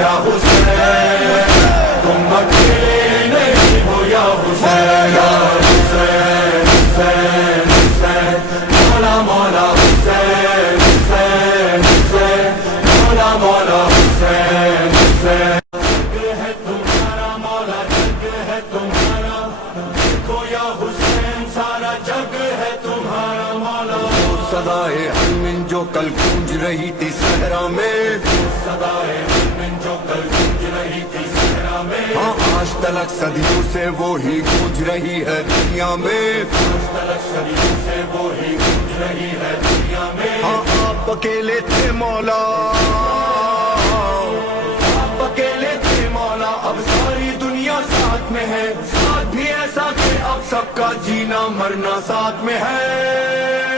یا حسین، تم اکیلے نہیں ہو یا حسین، یا حسین حسین حسین، مولا مولا حسین حسین حسین، مولا مولا حسین حسین۔ جگ ہے تمہارا مولا، جگ ہے تمہارا، دیکھو یا حسین سارا جگ ہے تمہارا مولا۔ صدائے حرمن جو کل گونج رہی تھی صحرا میں، صدائے حرمن جو کل گونج رہی تھی صحرا میں، ہاں آج تلک صدیوں سے وہی گونج رہی ہے دنیا میں، آج تلک صدیوں سے وہی گونج رہی ہے دنیا میں۔ ہاں آپ اکیلے تھے مولا، آپ اکیلے تھے مولا، اب ساری دنیا ساتھ میں ہے، ساتھ بھی ایسا کہ اب سب کا جینا مرنا ساتھ میں ہے۔